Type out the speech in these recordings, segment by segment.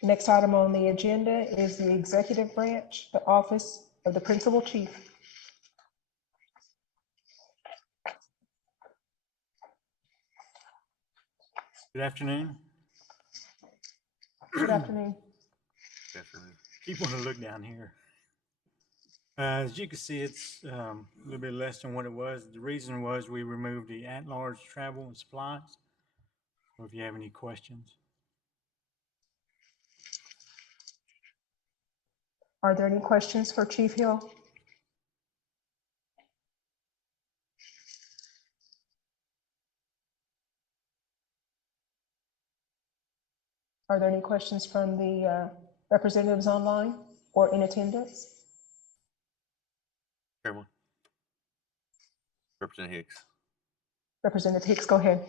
The next item on the agenda is the executive branch, the office of the principal chief. Good afternoon. Good afternoon. Good afternoon. Keep wanting to look down here. As you can see, it's a little bit less than what it was. The reason was we removed the at-large travel and supplies. So if you have any questions. Are there any questions for Chief Hill? Are there any questions from the representatives online or in attendance? Chairman. Representative Hicks. Representative Hicks, go ahead.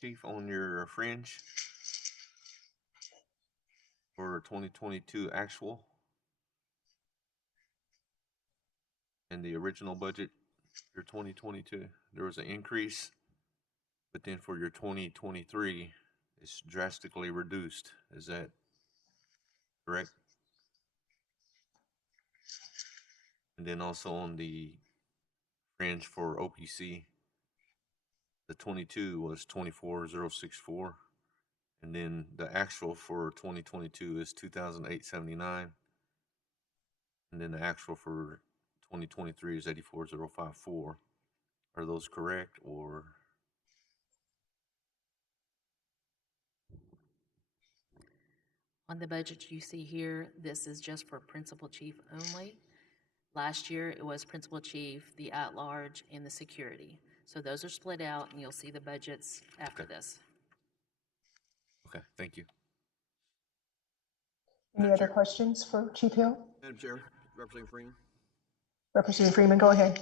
Chief, on your fringe for 2022 actual and the original budget for 2022, there was an increase, but then for your 2023, it's drastically reduced. Is that correct? And then also on the fringe for OPC, the 22 was 24,064, and then the actual for 2022 is 2,879, and then the actual for 2023 is 84,054. Are those correct, or? On the budget you see here, this is just for principal chief only. Last year, it was principal chief, the at-large, and the security. So those are split out, and you'll see the budgets after this. Okay, thank you. Any other questions for Chief Hill? Madam Chair, Representative Freeman. Representative Freeman, go ahead.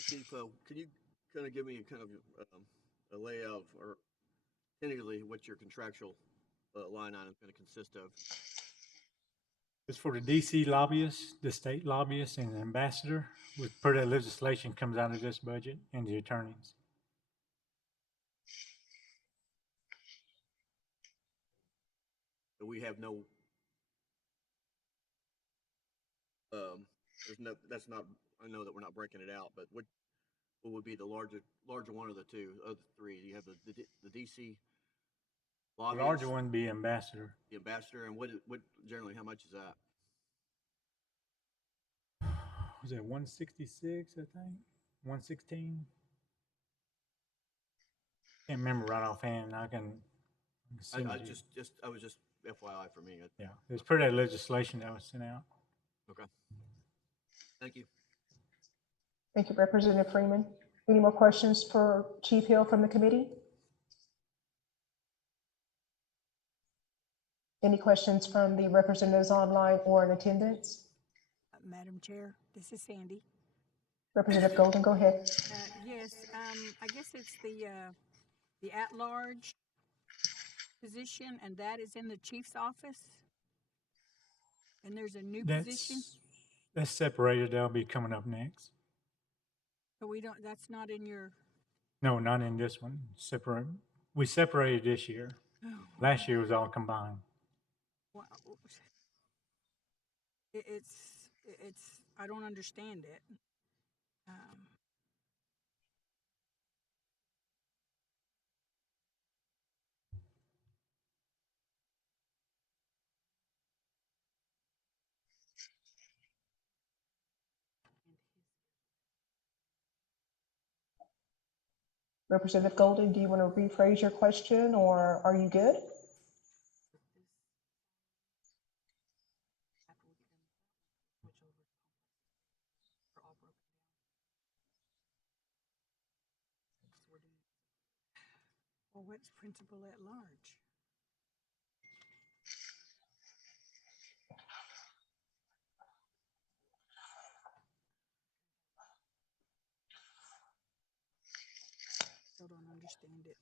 Chief, can you kind of give me a layout or tentatively what your contractual line item is going to consist of? It's for the DC lobbyists, the state lobbyists, and the ambassador. With per that legislation comes out of this budget, and the attorneys. So we have no. There's no. That's not. I know that we're not breaking it out, but what would be the larger one of the two, of the three? You have the DC. The larger one would be ambassador. The ambassador, and what generally how much is that? Was it 166? I think 116. Can't remember right offhand. I was just FYI for me. Yeah, it's per that legislation that was sent out. Okay. Thank you. Thank you, Representative Freeman. Any more questions for Chief Hill from the committee? Any questions from the representatives online or in attendance? Madam Chair, this is Sandy. Representative Golden, go ahead. Yes, I guess it's the at-large position, and that is in the chief's office. And there's a new position. That's separated. That'll be coming up next. So that's not in your. No, not in this one. Separate. We separated this year. Oh. Last year was all combined. Well, it's I don't understand it. Representative Golden, do you want to rephrase your question, or are you good? Well, what's principal at large? Still don't understand it.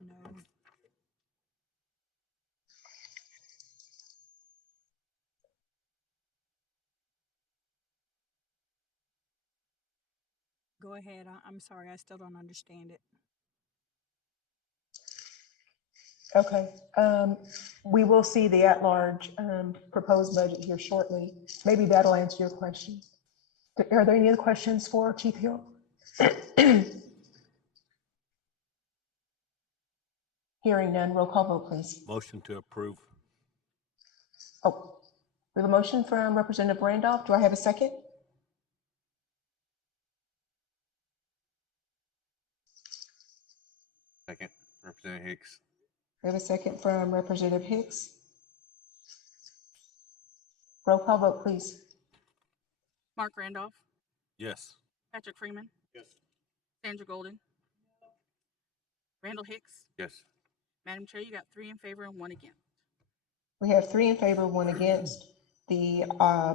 No. go ahead. I'm sorry, I still don't understand it. Okay, we will see the at-large proposed budget here shortly. Maybe that'll answer your question. Are there any other questions for Chief Hill? Hearing none, roll call vote, please. Motion to approve. Oh, we have a motion from Representative Randolph. Do I have a second? Second, Representative Hicks. We have a second from Representative Hicks. Roll call vote, please. Mark Randolph, Yes. Patrick Freeman, Yes. Sandra Golden, Randall Hicks. Yes. Madam Chair, you got 3 in favor and 1 against. We have 3 in favor, 1 against. The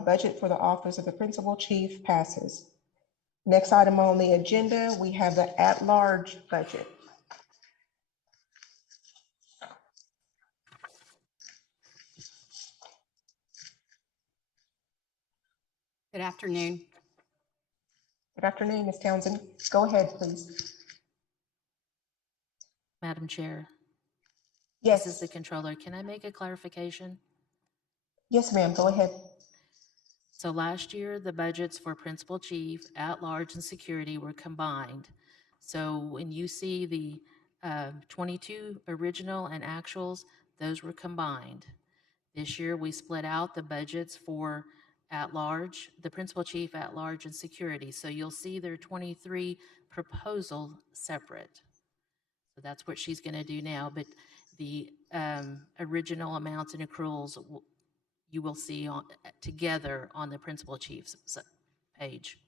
budget for the office of the principal chief passes. Next item on the agenda, we have the at-large budget. Good afternoon. Good afternoon, Ms. Townsend. Go ahead, please. Madam Chair, Yes. this is the controller. Can I make a clarification? Yes, ma'am. Go ahead. So last year, the budgets for principal chief, at-large, and security were combined. So when you see the 22 original and actuals, those were combined. This year, we split out the budgets for at-large, the principal chief, at-large, and security. So you'll see their 23 proposal separate. So that's what she's going to do now. But the original amounts and accruals you will see together on the principal chief's page.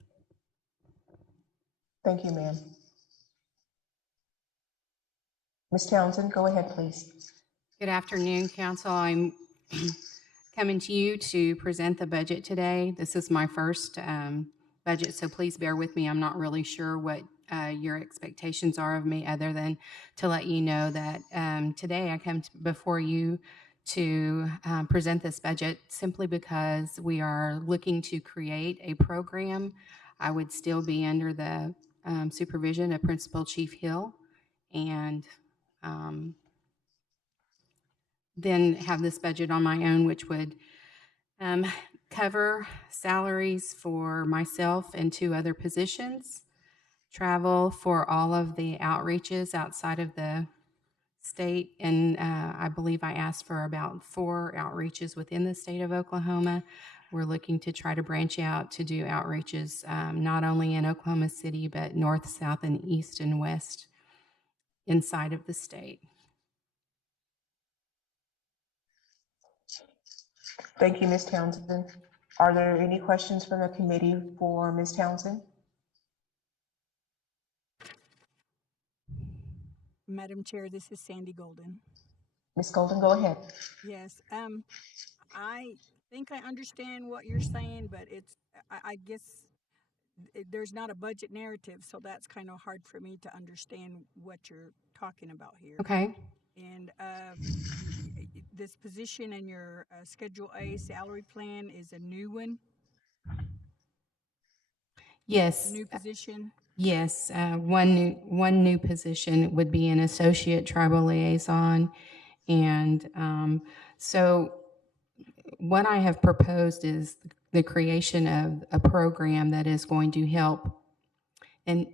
Thank you, ma'am. Ms. Townsend, go ahead, please. Good afternoon, Council. I'm coming to you to present the budget today. This is my first budget, so please bear with me. I'm not really sure what your expectations are of me, other than to let you know that today I come before you to present this budget simply because we are looking to create a program. I would still be under the supervision of Principal Chief Hill, and then have this budget on my own, which would cover salaries for myself and 2 other positions, travel for all of the outreaches outside of the state, and I believe I asked for about 4 outreaches within the state of Oklahoma. We're looking to try to branch out to do outreaches not only in Oklahoma City, but north, south, and east and west inside of the state. Thank you, Ms. Townsend. Are there any questions from the committee for Ms. Townsend? Madam Chair, this is Sandy Golden. Ms. Golden, go ahead. Yes, I think I understand what you're saying, but I guess there's not a budget narrative, so that's kind of hard for me to understand what you're talking about here. Okay. And this position in your Schedule A salary plan is a new one, Yes. new position? Yes, one new position would be an associate tribal liaison, and so what I have proposed is the creation of a program that is going to help and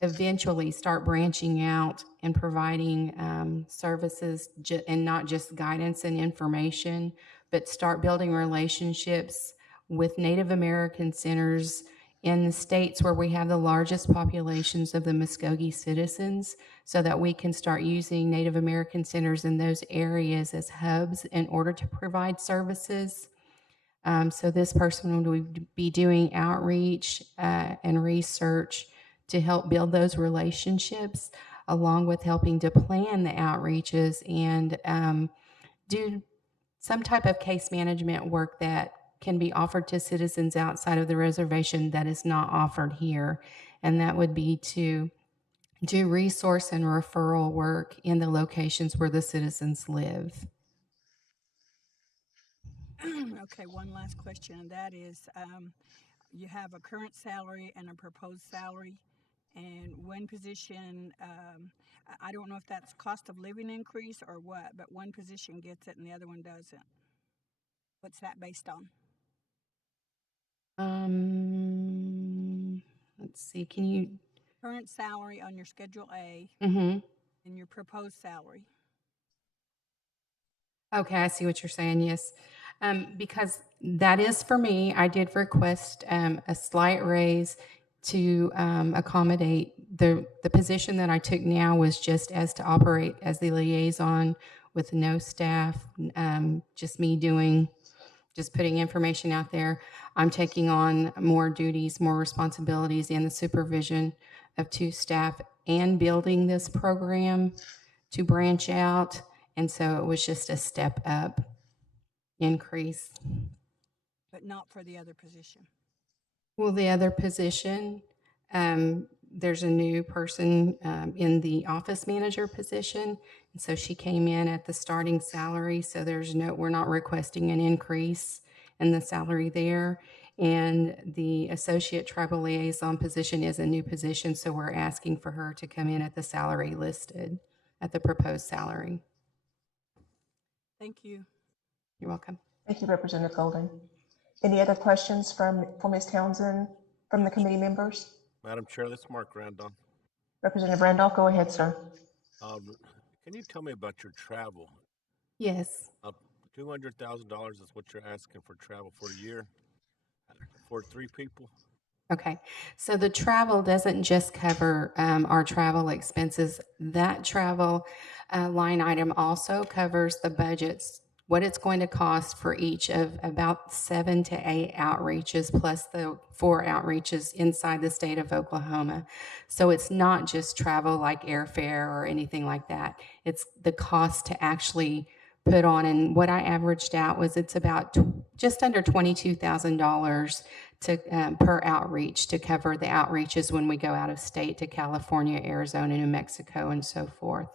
eventually start branching out and providing services and not just guidance and information, but start building relationships with Native American centers in the states where we have the largest populations of the Muskogee citizens, so that we can start using Native American centers in those areas as hubs in order to provide services. So this person would be doing outreach and research to help build those relationships, along with helping to plan the outreaches and do some type of case management work that can be offered to citizens outside of the reservation that is not offered here. And that would be to do resource and referral work in the locations where the citizens live. Okay, one last question, and that is, you have a current salary and a proposed salary. And one position, I don't know if that's cost of living increase or what, but one position gets it and the other one doesn't. What's that based on? Let's see, can you, Current salary on your Schedule A mm-hmm. and your proposed salary. Okay, I see what you're saying, yes. Because that is for me, I did request a slight raise to accommodate the position that I took now was just as to operate as the liaison with no staff, just me doing, just putting information out there. I'm taking on more duties, more responsibilities, and the supervision of 2 staff and building this program to branch out. And so it was just a step up increase. But not for the other position. Well, the other position, there's a new person in the office manager position. And so she came in at the starting salary. So we're not requesting an increase in the salary there. And the associate tribal liaison position is a new position. So we're asking for her to come in at the salary listed, at the proposed salary. Thank you. You're welcome. Thank you, Representative Golden. Any other questions for Ms. Townsend from the committee members? Madam Chair, this is Mark Randolph. Representative Randolph, go ahead, sir. Can you tell me about your travel? Yes. $200,000 is what you're asking for travel for a year for 3 people? Okay, so the travel doesn't just cover our travel expenses. That travel line item also covers the budgets, what it's going to cost for each of about 7 to 8 outreaches, plus the 4 outreaches inside the state of Oklahoma. So it's not just travel like airfare or anything like that. It's the cost to actually put on. And what I averaged out was it's about just under $22,000 to per outreach to cover the outreaches when we go out of state to California, Arizona, New Mexico, and so forth.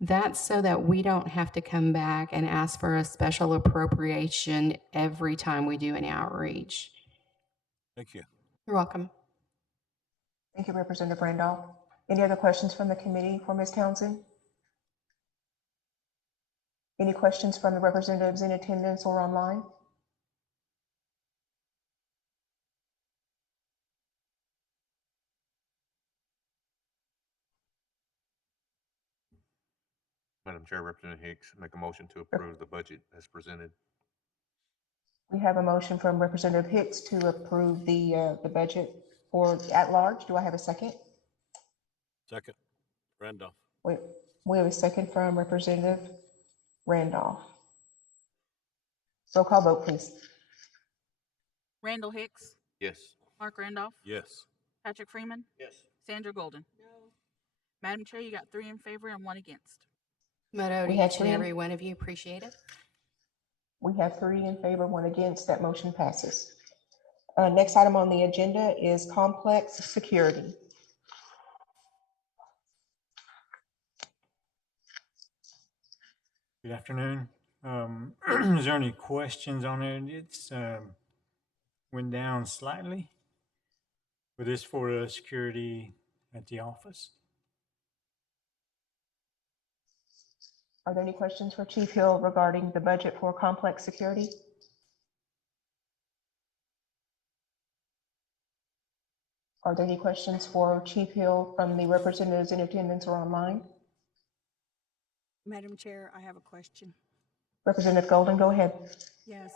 That's so that we don't have to come back and ask for a special appropriation every time we do an outreach. Thank you. You're welcome. Thank you, Representative Randolph. Any other questions from the committee for Ms. Townsend? Any questions from the representatives in attendance or online? Madam Chair, Representative Hicks, make a motion to approve the budget as presented. We have a motion from Representative Hicks to approve the budget for at-large. Do I have a second? Second, Randolph. We have a second from Representative Randolph. Roll call vote, please. Randall Hicks, Yes. Mark Randolph, Yes. Patrick Freeman, Yes. Sandra Golden. No. Madam Chair, you got 3 in favor and 1 against. Moto to We have each and 3. every one of you. Appreciate it. We have 3 in favor, 1 against. That motion passes. Next item on the agenda is complex security. Good afternoon. Is there any questions on it? It's went down slightly, but it's for security at the office. Are there any questions for Chief Hill regarding the budget for complex security? Are there any questions for Chief Hill from the representatives in attendance or online? Madam Chair, I have a question. Representative Golden, go ahead. Yes,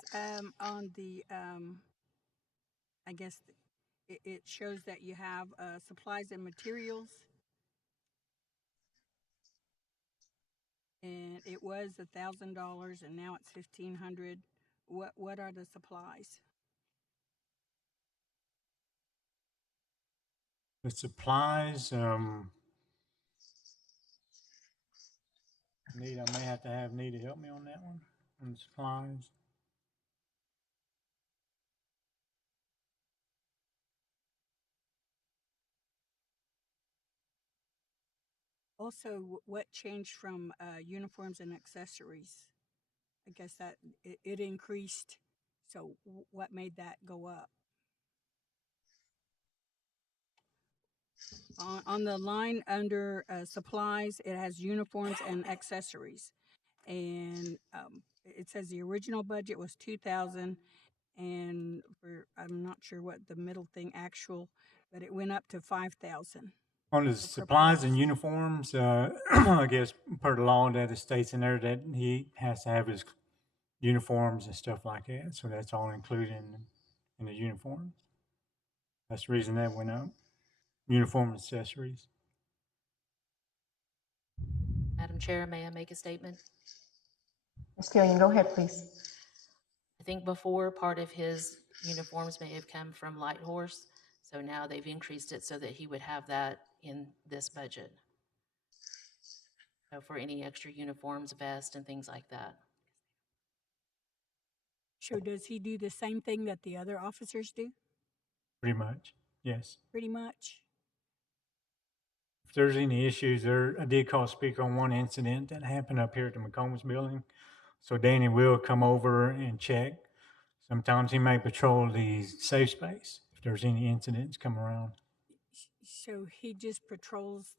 on the, I guess it shows that you have supplies and materials. And it was $1,000 and now it's $1,500. What are the supplies? The supplies, I may have to have Nita help me on that one, on the supplies. Also, what changed from uniforms and accessories? I guess that it increased. So what made that go up? On the line under supplies, it has uniforms and accessories. And it says the original budget was 2,000, and I'm not sure what the middle thing actual, but it went up to 5,000. On the supplies and uniforms, I guess per the law that it states in there that he has to have his uniforms and stuff like that. So that's all included in the uniforms. That's the reason that went up. Uniform accessories. Madam Chair, may I make a statement? Ms. Killian, go ahead, please. I think before, part of his uniforms may have come from Light Horse, so now they've increased it so that he would have that in this budget. So for any extra uniforms, vest, and things like that. So does he do the same thing that the other officers do? Pretty much, yes. Pretty much. If there's any issues there, I did call speaker on one incident that happened up here at the McCombs building. So Danny will come over and check. Sometimes he may patrol the safe space if there's any incidents come around. So he just patrols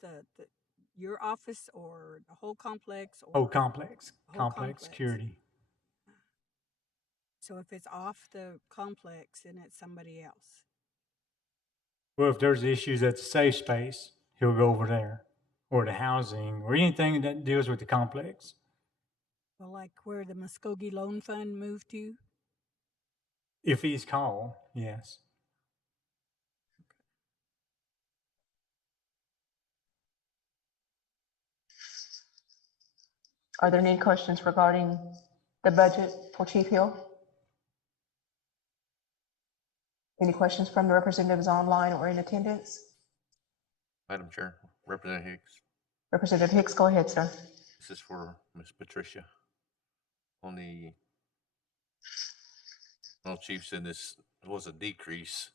your office or the whole complex? Or Whole complex, whole complex security. So if it's off the complex, then it's somebody else. Well, if there's issues at the safe space, he'll go over there, or the housing, or anything that deals with the complex. Well, like where the Muskogee Loan Fund moved to? If he's called, yes. Are there any questions regarding the budget for Chief Hill? Any questions from the representatives online or in attendance? Madam Chair, Representative Hicks, Representative Hicks, go ahead, sir. this is for Ms. Patricia. On the, well, Chief said this was a decrease.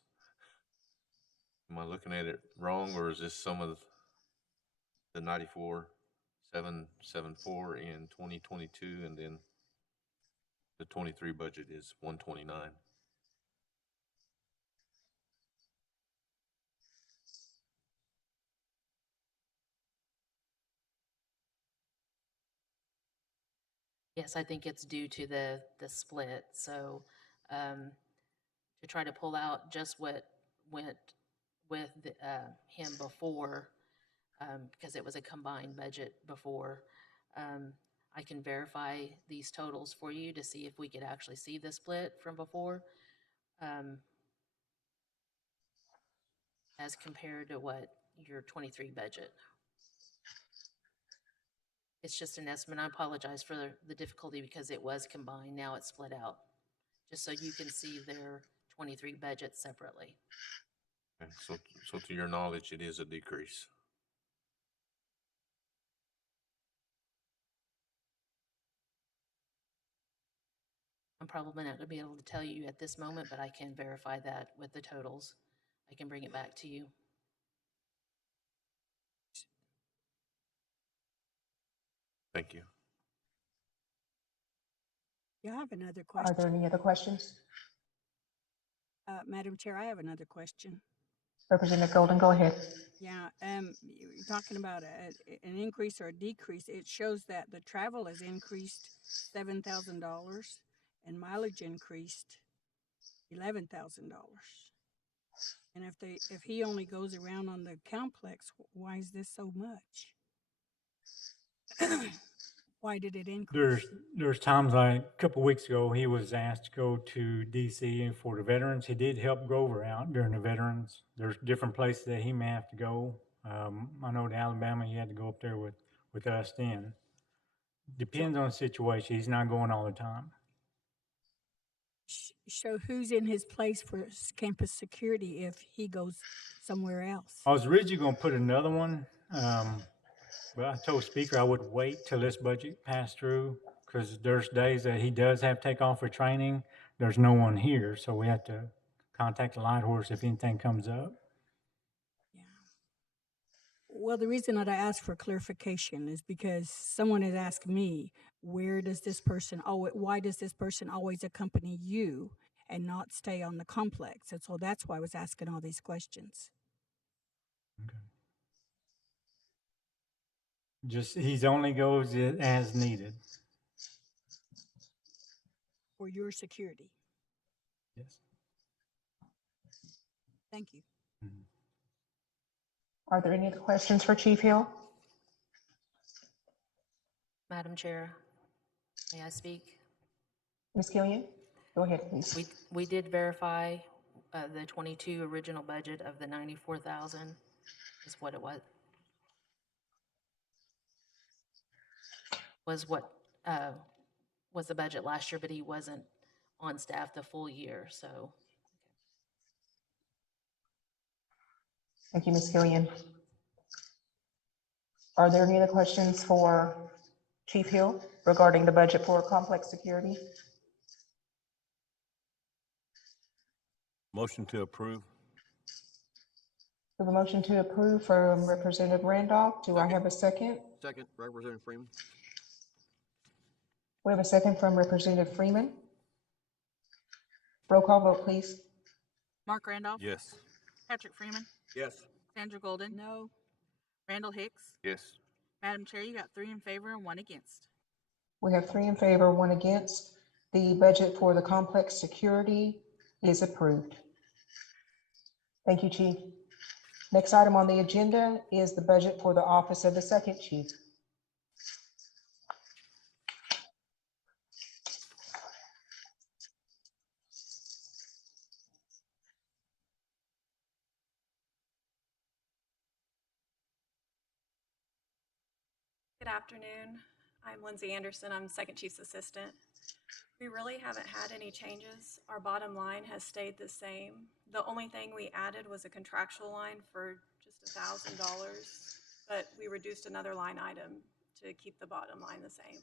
Am I looking at it wrong, or is this some of the 94,774 in 2022, and then the 23 budget is 129? Yes, I think it's due to the split. So to try to pull out just what went with him before, because it was a combined budget before, I can verify these totals for you to see if we could actually see the split from before, as compared to what your 23 budget. It's just an estimate. I apologize for the difficulty because it was combined. Now it's split out, just so you can see their 23 budgets separately. Okay, so to your knowledge, it is a decrease. I'm probably not going to be able to tell you at this moment, but I can verify that with the totals. I can bring it back to you. Thank you. Yeah, I have another question. Are there any other questions? Madam Chair, I have another question. Representative Golden, go ahead. Yeah, you're talking about an increase or a decrease. It shows that the travel has increased $7,000 and mileage increased $11,000. And if he only goes around on the complex, why is this so much? Why did it increase? There's times like a couple of weeks ago, he was asked to go to DC for the veterans. He did help Grover out during the veterans. There's different places that he may have to go. I know to Alabama, he had to go up there with us then. Depends on the situation. He's not going all the time. So who's in his place for campus security if he goes somewhere else? I was originally going to put another one, but I told Speaker I would wait till this budget passed through because there's days that he does have to take off for training. There's no one here, so we have to contact the Light Horse if anything comes up. Yeah. Well, the reason that I asked for clarification is because someone had asked me, why does this person always accompany you and not stay on the complex? And so that's why I was asking all these questions. Okay. Just, he's only goes as needed. for your security. Yes. Thank you. Mhm. Are there any other questions for Chief Hill? Madam Chair, may I speak? Ms. Killian, go ahead, please. We did verify the 22 original budget of the 94,000 is what it was. Was the budget last year, but he wasn't on staff the full year, so. Thank you, Ms. Killian. Are there any other questions for Chief Hill regarding the budget for complex security? Motion to approve. We have a motion to approve from Representative Randolph. Do I have a second? Second, Representative Freeman. We have a second from Representative Freeman. Roll call vote, please. Mark Randolph. Yes. Patrick Freeman. Yes. Sandra Golden. No, Randall Hicks. Yes. Madam Chair, you got 3 in favor and 1 against. We have 3 in favor, 1 against. The budget for the complex security is approved. Thank you, Chief. Next item on the agenda is the budget for the office of the second chief. Good afternoon. I'm Lindsay Anderson. I'm Second Chief's Assistant. We really haven't had any changes. Our bottom line has stayed the same. The only thing we added was a contractual line for just $1,000, but we reduced another line item to keep the bottom line the same.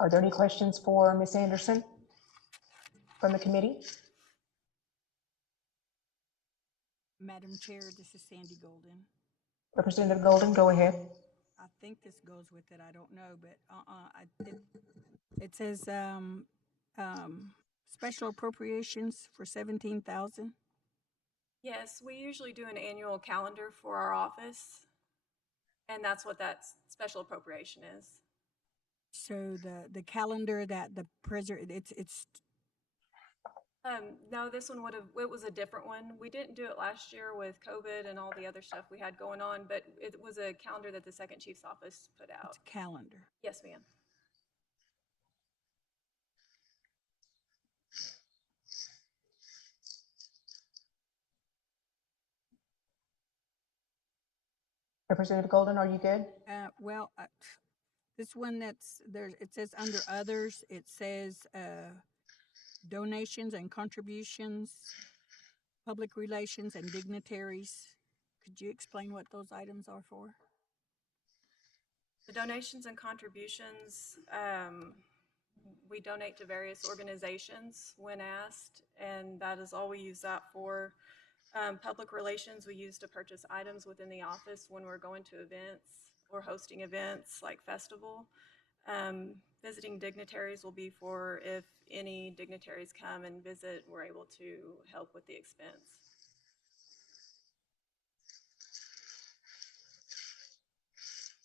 Are there any questions for Ms. Anderson from the committee? Madam Chair, this is Sandy Golden. Representative Golden, go ahead. I think this goes with it. I don't know, but it says special appropriations for 17,000. Yes, we usually do an annual calendar for our office, and that's what that special appropriation is. So the calendar that the president, it's No, this one it was a different one. We didn't do it last year with COVID and all the other stuff we had going on, but it was a calendar that the second chief's office put out. it's a calendar. Yes, ma'am. Representative Golden, are you good? Well, this one that's there, it says under others, it says donations and contributions, public relations and dignitaries. Could you explain what those items are for? The donations and contributions, we donate to various organizations when asked, and that is all we use that for. Public relations, we use to purchase items within the office when we're going to events or hosting events like festival. Visiting dignitaries will be for if any dignitaries come and visit, we're able to help with the expense.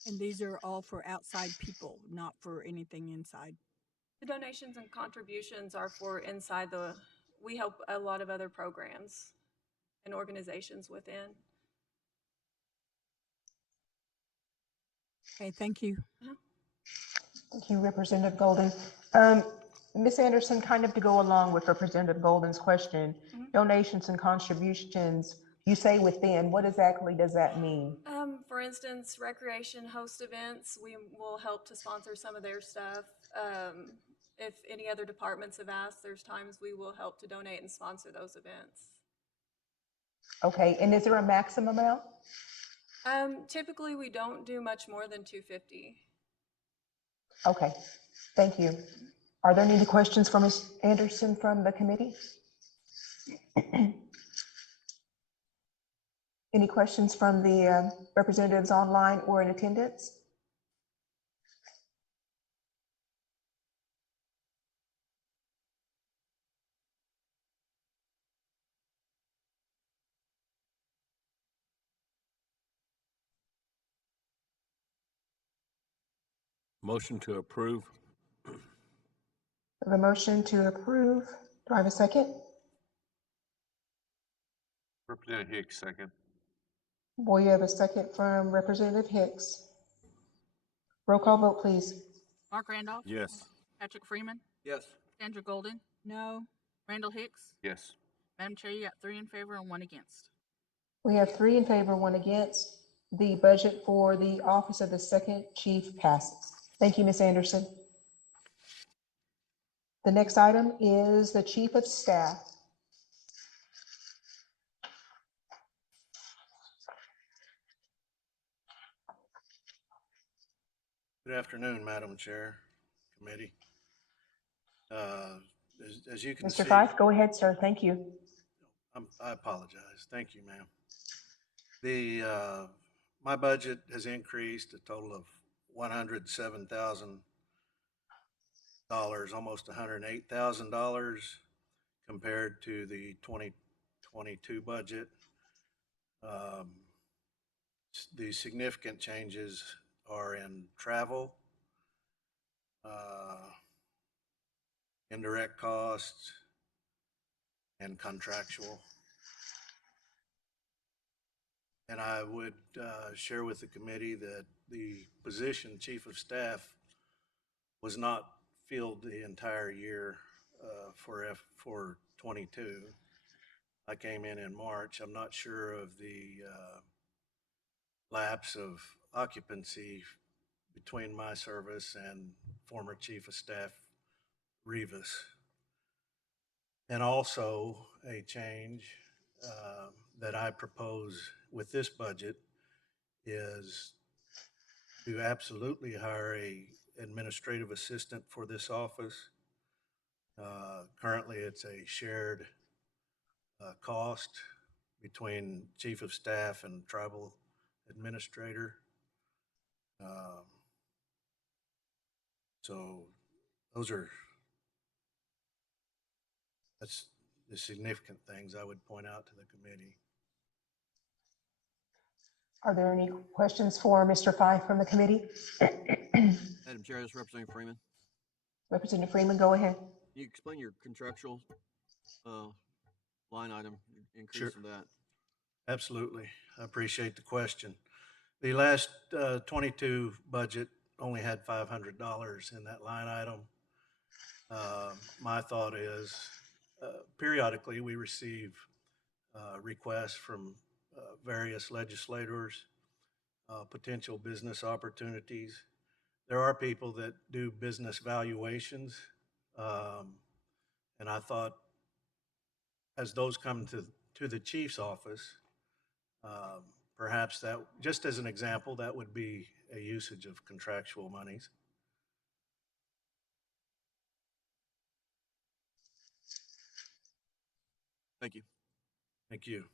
And these are all for outside people, not for anything inside. The donations and contributions are for inside we help a lot of other programs and organizations within. Okay, thank you. Thank you, Representative Golden. Ms. Anderson, kind of to go along with Representative Golden's question, donations and contributions, you say within, what exactly does that mean? For instance, recreation host events, we will help to sponsor some of their stuff. If any other departments have asked, there's times we will help to donate and sponsor those events. Okay, and is there a maximum amount? Typically, we don't do much more than $250. Okay, thank you. Are there any questions for Ms. Anderson from the committee? Any questions from the representatives online or in attendance? Motion to approve. The motion to approve. Do I have a second? Representative Hicks, second. Boy, you have a second from Representative Hicks. Roll call vote, please. Mark Randolph. Yes. Patrick Freeman. Yes. Sandra Golden. No. Randall Hicks. Yes. Madam Chair, you got 3 in favor and 1 against. We have 3 in favor, 1 against. The budget for the office of the second chief passes. Thank you, Ms. Anderson. The next item is the chief of staff. Good afternoon, Madam Chair, Committee. As you can see, Mr. Fife, go ahead, sir. Thank you. I apologize. Thank you, ma'am. My budget has increased a total of $107,000, almost $108,000 compared to the 2022 budget. The significant changes are in travel, indirect costs, and contractual. And I would share with the committee that the position chief of staff was not filled the entire year for 22. I came in March. I'm not sure of the lapse of occupancy between my service and former chief of staff Rivas. And also a change that I propose with this budget is to absolutely hire a administrative assistant for this office. Currently, it's a shared cost between chief of staff and tribal administrator. So that's the significant things I would point out to the committee. Are there any questions for Mr. Fife from the committee? Madam Chair, this is Representative Freeman. Representative Freeman, go ahead. Can you explain your contractual line item increase Sure. of that? Absolutely. I appreciate the question. The last 22 budget only had $500 in that line item. My thought is periodically we receive requests from various legislators, potential business opportunities. There are people that do business valuations. And I thought as those come to the chief's office, perhaps that, just as an example, that would be a usage of contractual monies. Thank you. Thank you.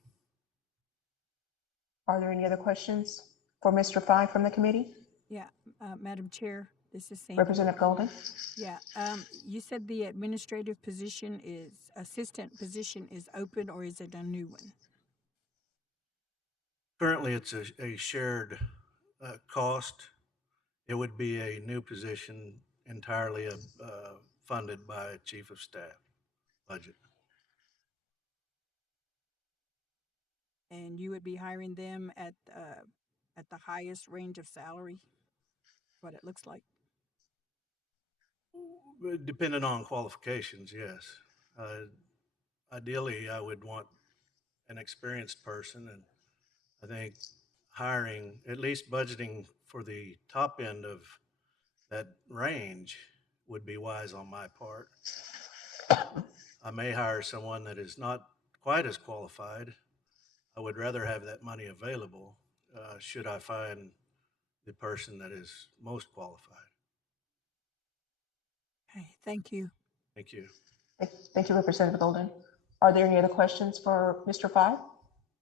Are there any other questions for Mr. Fife from the committee? Yeah, Madam Chair, this is Sandy. Representative Golden? Yeah, you said the administrative position assistant position is open, or is it a new one? Currently, it's a shared cost. It would be a new position entirely funded by chief of staff budget. And you would be hiring them at the highest range of salary? What it looks like. Depending on qualifications, yes. Ideally, I would want an experienced person, and I think hiring, at least budgeting for the top end of that range would be wise on my part. I may hire someone that is not quite as qualified. I would rather have that money available should I find the person that is most qualified. Okay, thank you. Thank you. Thank you, Representative Golden. Are there any other questions for Mr. Fife?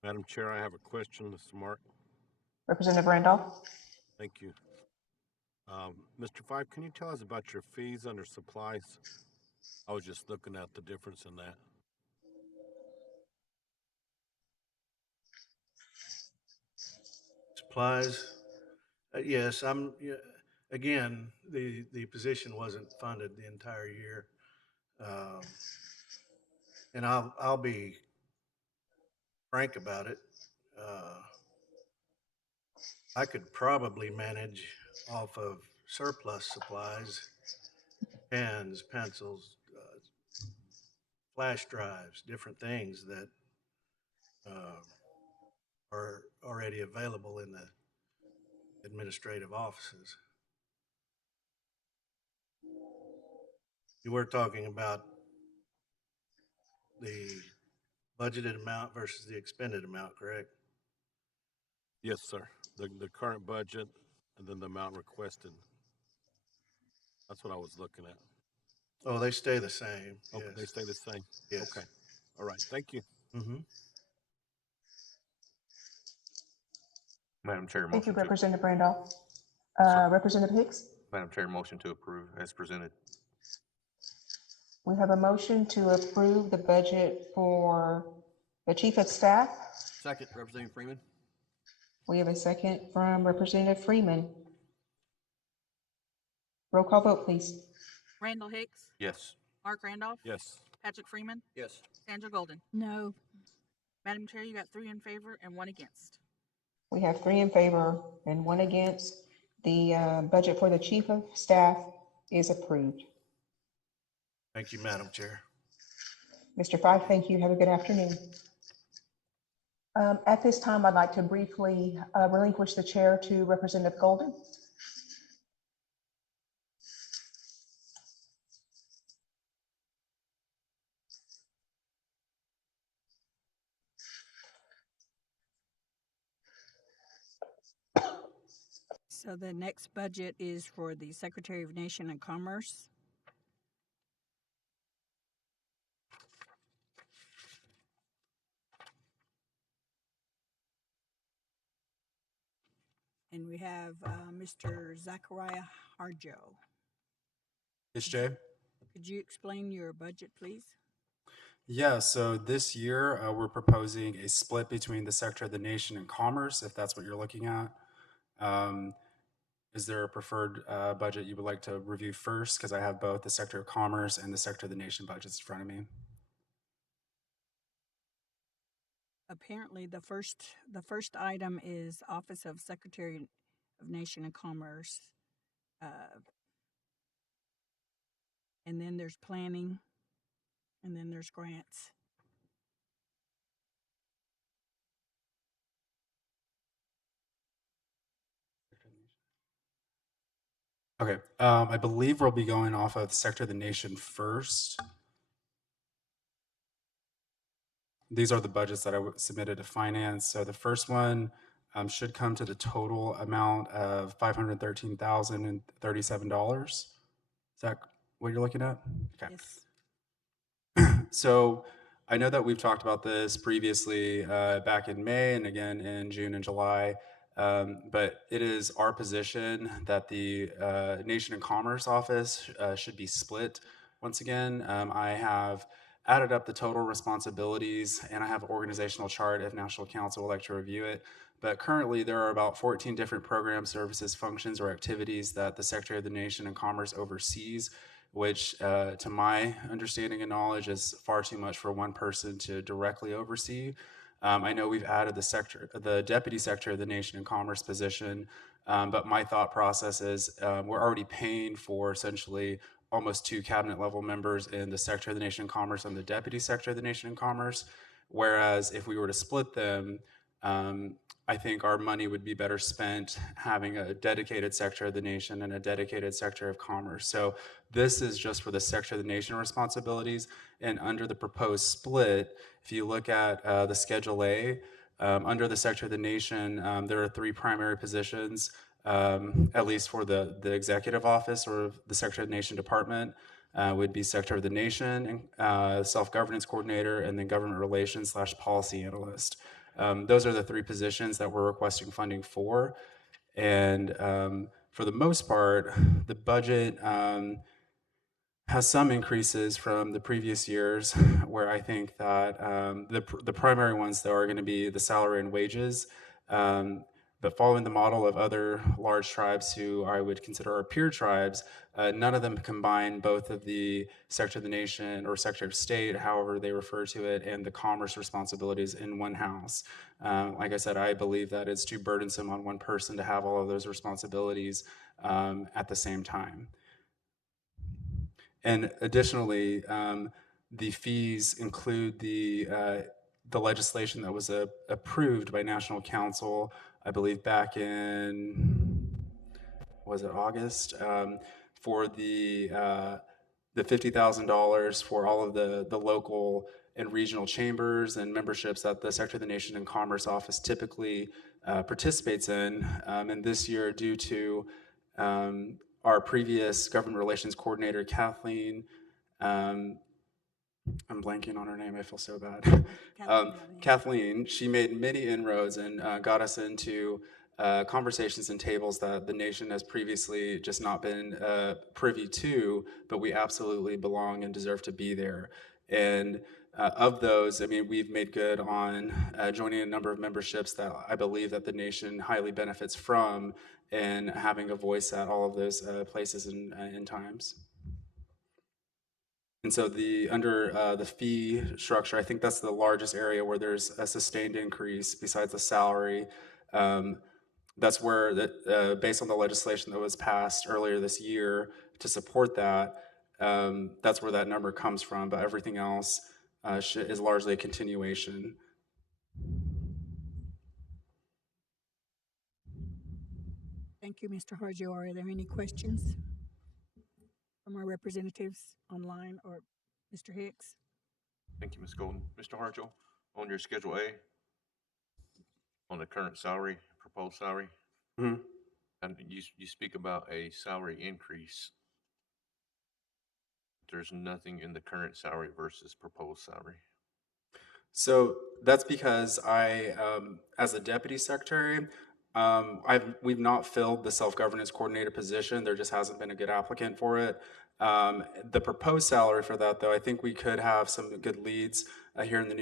Madam Chair, I have a question. This is Mark. Representative Randolph? Thank you. Mr. Fife, can you tell us about your fees under supplies? I was just looking at the difference in that. Supplies. Yes, again, the position wasn't funded the entire year. And I'll be frank about it. I could probably manage off of surplus supplies, pens, pencils, flash drives, different things that are already available in the administrative offices. You were talking about the budgeted amount versus the expended amount, correct? Yes, sir. The current budget and then the amount requested. That's what I was looking at. Oh, they stay the same. Okay, Yes. they stay the same? Yes. Okay. All right, thank you. Mm-hmm. Madam Chair, Thank you, motion to, Representative Randolph. Sir. Representative Hicks? Madam Chair, motion to approve as presented. We have a motion to approve the budget for the Chief of Staff. Second, Representative Freeman. We have a second from Representative Freeman. Roll call vote, please. Randall Hicks, Yes. Mark Randolph, Yes. Patrick Freeman, Yes. Sandra Golden. No. Madam Chair, you got 3 in favor and 1 against. We have 3 in favor and 1 against. The budget for the Chief of Staff is approved. Thank you, Madam Chair. Mr. Fife, thank you. Have a good afternoon. At this time, I'd like to briefly relinquish the chair to Representative Golden. So the next budget is for the Secretary of Nation and Commerce. And we have Mr. Zachariah Harjo. It's Jay. Could you explain your budget, please? Yeah, so this year we're proposing a split between the Secretary of the Nation and Commerce, if that's what you're looking at. Is there a preferred budget you would like to review first? Because I have both the Secretary of Commerce and the Secretary of the Nation budgets in front of me. Apparently, the first item is Office of Secretary of Nation and Commerce. And then there's planning, and then there's grants. Okay, I believe we'll be going off of the Secretary of the Nation first. These are the budgets that I submitted to Finance. So the first one should come to the total amount of $513,037. Is that what you're looking at? Okay. Yes. So I know that we've talked about this previously back in May and again in June and July, but it is our position that the Nation and Commerce Office should be split. Once again, I have added up the total responsibilities and I have an organizational chart if National Council would like to review it. But currently there are about 14 different programs, services, functions, or activities that the Secretary of the Nation and Commerce oversees, which to my understanding and knowledge is far too much for one person to directly oversee. I know we've added the Deputy Secretary of the Nation and Commerce position, but my thought process is we're already paying for essentially almost 2 cabinet level members in the Secretary of the Nation and Commerce and the Deputy Secretary of the Nation and Commerce. Whereas if we were to split them, I think our money would be better spent having a dedicated Secretary of the Nation and a dedicated Secretary of Commerce. So this is just for the Secretary of the Nation responsibilities. And under the proposed split, if you look at the Schedule A, under the Secretary of the Nation, there are 3 primary positions, at least for the executive office or the Secretary of the Nation department. Would be Secretary of the Nation, Self-Governance Coordinator, and then Government Relations / Policy Analyst. Those are the 3 positions that we're requesting funding for. And for the most part, the budget has some increases from the previous years, where I think that the primary ones, though, are going to be the salary and wages. but following the model of other large tribes who I would consider our peer tribes, none of them combine both of the Secretary of the Nation or Secretary of State, however they refer to it, and the commerce responsibilities in one house. Like I said, I believe that it's too burdensome on one person to have all of those responsibilities at the same time. And additionally, the fees include the legislation that was approved by National Council, I believe back in, was it August, for the $50,000 for all of the local and regional chambers and memberships that the Secretary of the Nation and Commerce Office typically participates in. And this year, due to our previous government relations coordinator, Kathleen, I'm blanking on her name, I feel so bad. Kathleen, she made many inroads and got us into conversations and tables that the nation has previously just not been privy to, but we absolutely belong and deserve to be there. And of those, I mean, we've made good on joining a number of memberships that I believe that the nation highly benefits from, and having a voice at all of those places and times. And so under the fee structure, I think that's the largest area where there's a sustained increase besides the salary. That's where, based on the legislation that was passed earlier this year to support that, that's where that number comes from. But everything else is largely a continuation. Thank you, Mr. Harjo. Are there any questions from our representatives online or Mr. Hicks? Thank you, Ms. Golden. Mr. Harjo, on your Schedule A, on the current salary, proposed salary, and you speak about a salary increase. There's nothing in the current salary versus proposed salary. So that's because I, as a deputy secretary, we've not filled the self-governance coordinator position. There just hasn't been a good applicant for it. The proposed salary for that, though, I think we could have some good leads here in the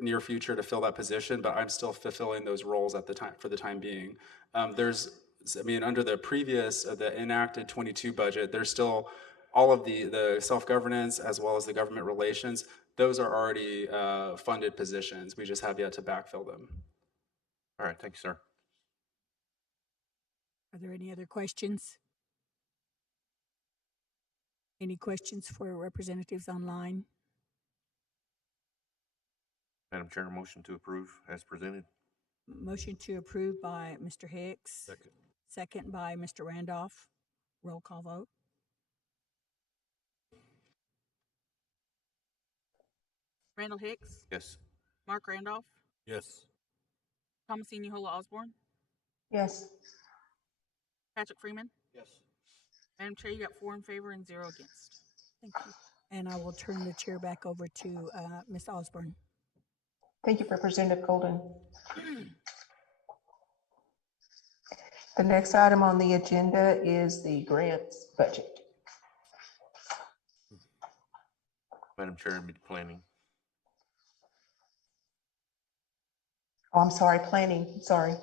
near future to fill that position, but I'm still fulfilling those roles at the time, for the time being. Under the previous, the enacted 22 budget, there's still all of the self-governance as well as the government relations. Those are already funded positions. We just have yet to backfill them. All right, thank you, sir. Are there any other questions? Any questions for representatives online? Madam Chair, motion to approve as presented. Motion to approve by Mr. Hicks. Second. Second by Mr. Randolph. Roll call vote. Randall Hicks, Yes. Mark Randolph, Yes. Thomasine Yohola Osborne, Yes. Patrick Freeman. Yes. Madam Chair, you got 4 in favor and 0 against. Thank you. And I will turn the chair back over to Ms. Osborne. Thank you, Representative Golden. The next item on the agenda is the grants budget. Madam Chair, mid-planning. Oh, I'm sorry, planning, sorry.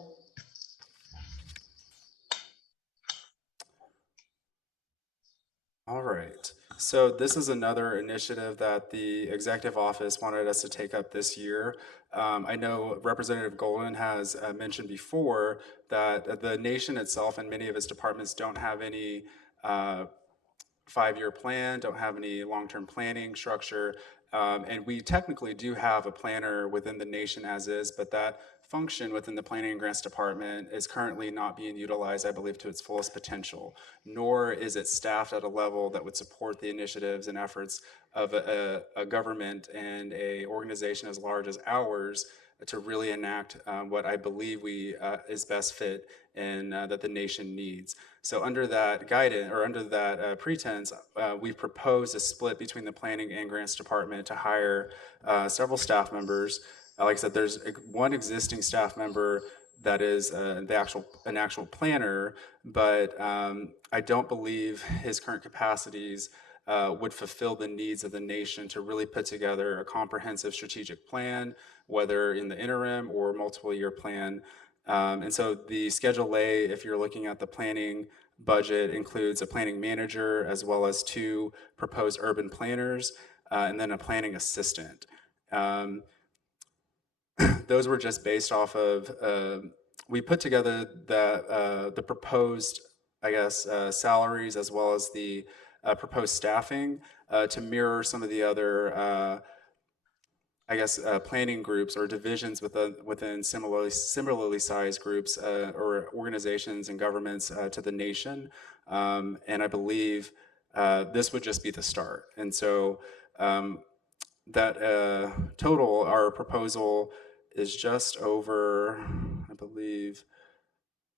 All right. So this is another initiative that the executive office wanted us to take up this year. I know Representative Golden has mentioned before that the nation itself and many of its departments don't have any 5-year plan, don't have any long-term planning structure. And we technically do have a planner within the nation as is, but that function within the Planning and Grants Department is currently not being utilized, I believe, to its fullest potential, nor is it staffed at a level that would support the initiatives and efforts of a government and a organization as large as ours to really enact what I believe is best fit and that the nation needs. So under that guidance, or under that pretense, we've proposed a split between the Planning and Grants Department to hire several staff members. Like I said, there's one existing staff member that is an actual planner, but I don't believe his current capacities would fulfill the needs of the nation to really put together a comprehensive strategic plan, whether in the interim or multiple year plan. And so the Schedule A, if you're looking at the planning budget, includes a planning manager as well as 2 proposed urban planners, and then a planning assistant. Those were just based off of, we put together the proposed, I guess, salaries as well as the proposed staffing to mirror some of the other, I guess, planning groups or divisions within similarly sized groups or organizations and governments to the nation. And I believe this would just be the start. And so that total, our proposal is just over, I believe,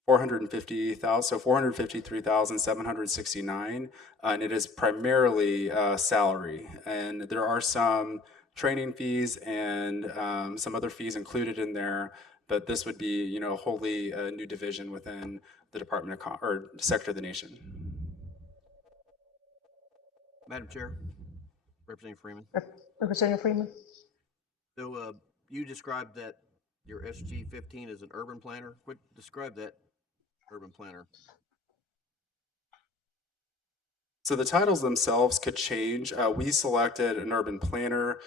450,000, so 453,769, and it is primarily salary. And there are some training fees and some other fees included in there, but this would be, you know, wholly a new division within the Department of or Sector of the Nation. Madam Chair, Representative Freeman. Representative Freeman. So you described that your SG-15 is an urban planner. Describe that urban planner. So the titles themselves could change. We selected an urban planner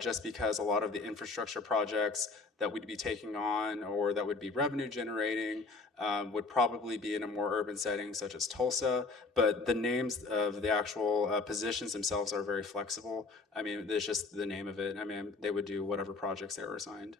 just because a lot of the infrastructure projects that we'd be taking on or that would be revenue generating would probably be in a more urban setting such as Tulsa, but the names of the actual positions themselves are very flexible. I mean, it's just the name of it. I mean, they would do whatever projects they were assigned.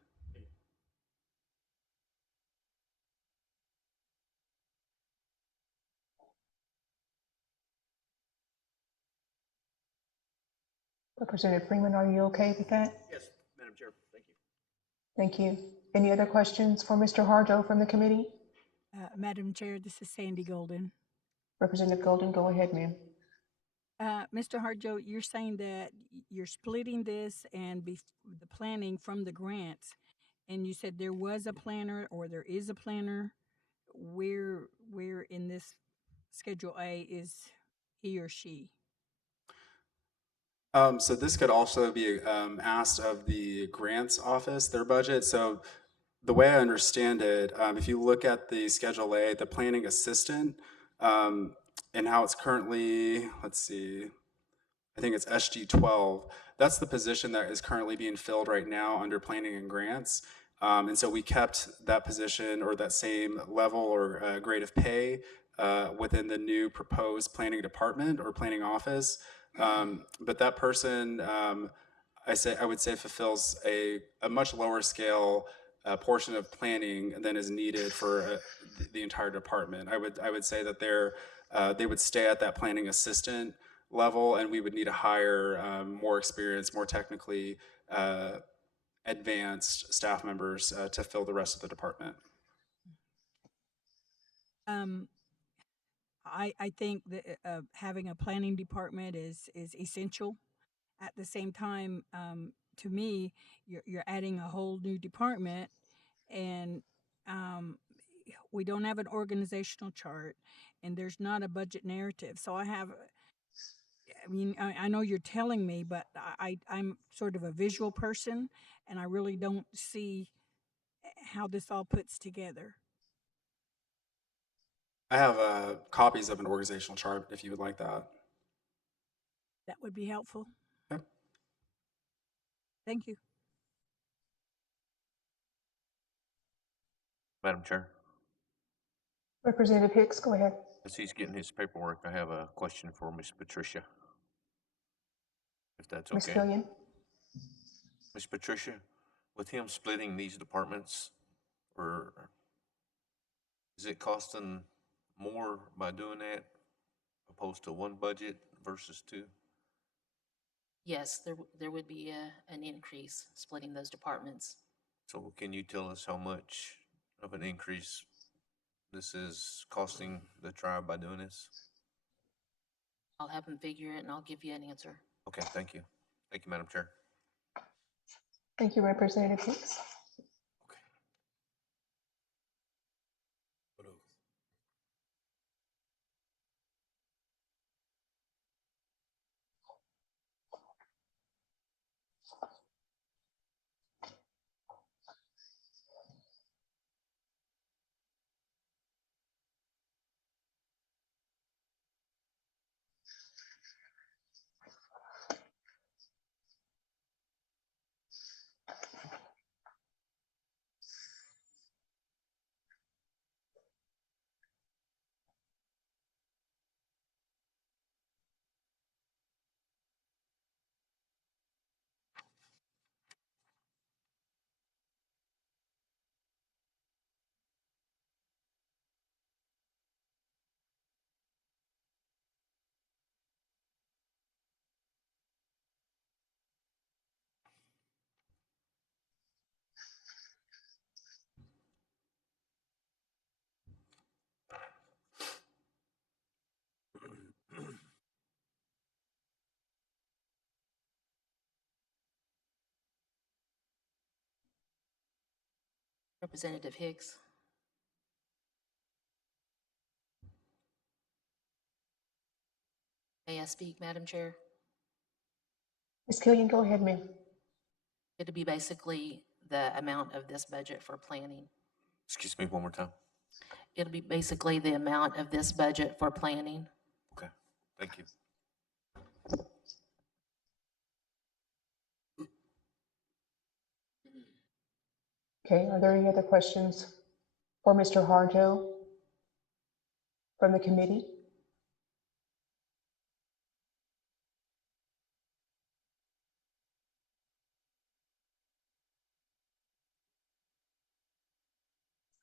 Representative Freeman, are you okay with that? Yes, Madam Chair, thank you. Thank you. Any other questions for Mr. Harjo from the committee? Madam Chair, this is Sandy Golden. Representative Golden, go ahead, ma'am. Mr. Harjo, you're saying that you're splitting this and the planning from the grants, and you said there was a planner or there is a planner. Where in this Schedule A is he or she? So this could also be asked of the grants office, their budget. So the way I understand it, if you look at the Schedule A, the planning assistant, and how it's currently, let's see, I think it's SG12. That's the position that is currently being filled right now under planning and grants. And so we kept that position or that same level or grade of pay within the new proposed planning department or planning office. But that person, I would say fulfills a much lower scale portion of planning than is needed for the entire department. I would say that they would stay at that planning assistant level, and we would need to hire more experienced, more technically advanced staff members to fill the rest of the department. I think that having a planning department is essential. At the same time, to me, you're adding a whole new department, and we don't have an organizational chart, and there's not a budget narrative. So I mean, I know you're telling me, but I'm sort of a visual person, and I really don't see how this all puts together. I have copies of an organizational chart if you would like that. That would be helpful. Okay. Thank you. Madam Chair, Representative Hicks, go ahead. as he's getting his paperwork, I have a question for Miss Patricia, if that's Ms. okay. Killian. Miss Patricia, with him splitting these departments, or is it costing more by doing that opposed to one budget versus 2? Yes, there would be an increase splitting those departments. So can you tell us how much of an increase this is costing the tribe by doing this? I'll have them figure it and I'll give you an answer. Okay, thank you. Thank you, Madam Chair. Thank you, Representative Hicks. Representative Hicks. May I speak, Madam Chair? Ms. Killian, go ahead, ma'am. It'll be basically the amount of this budget for planning. Excuse me, one more time. It'll be basically the amount of this budget for planning. Okay, thank you. Okay, are there any other questions for Mr. Harjo from the committee?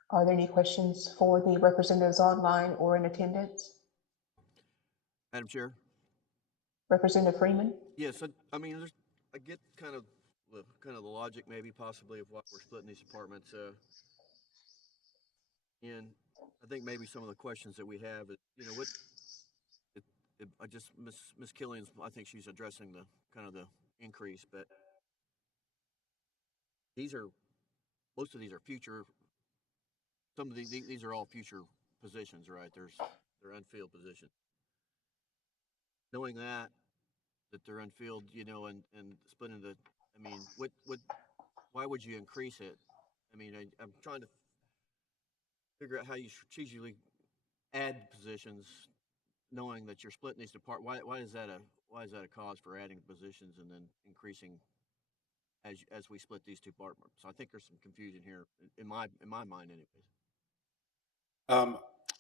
Are there any questions for the representatives online or in attendance? Madam Chair? Representative Freeman? Yes, I mean, I get kind of the logic maybe possibly of why we're splitting these departments. And I think maybe some of the questions that we have is, you know, I just, Miss Killian's, I think she's addressing the kind of the increase, but most of these are future, some of these are all future positions, right? They're unfilled positions. Knowing that they're unfilled, you know, and splitting I mean, why would you increase it? I mean, I'm trying to figure out how you strategically add positions, knowing that you're splitting these departments. Why is that a cause for adding positions and then increasing as we split these two departments? So I think there's some confusion here in my mind, anyways.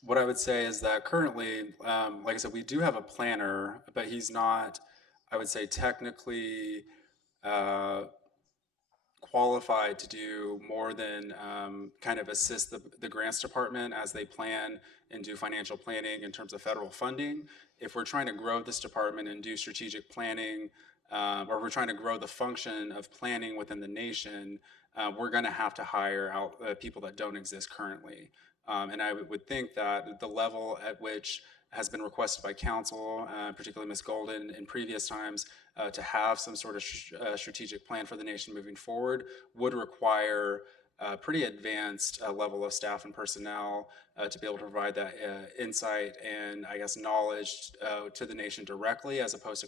What I would say is that currently, like I said, we do have a planner, but he's not, I would say, technically qualified to do more than kind of assist the grants department as they plan and do financial planning in terms of federal funding. If we're trying to grow this department and do strategic planning, or we're trying to grow the function of planning within the nation, we're going to have to hire out people that don't exist currently. And I would think that the level at which has been requested by council, particularly Ms. Golden in previous times, to have some sort of strategic plan for the nation moving forward would require a pretty advanced level of staff and personnel to be able to provide that insight and, I guess, knowledge to the nation directly, as opposed to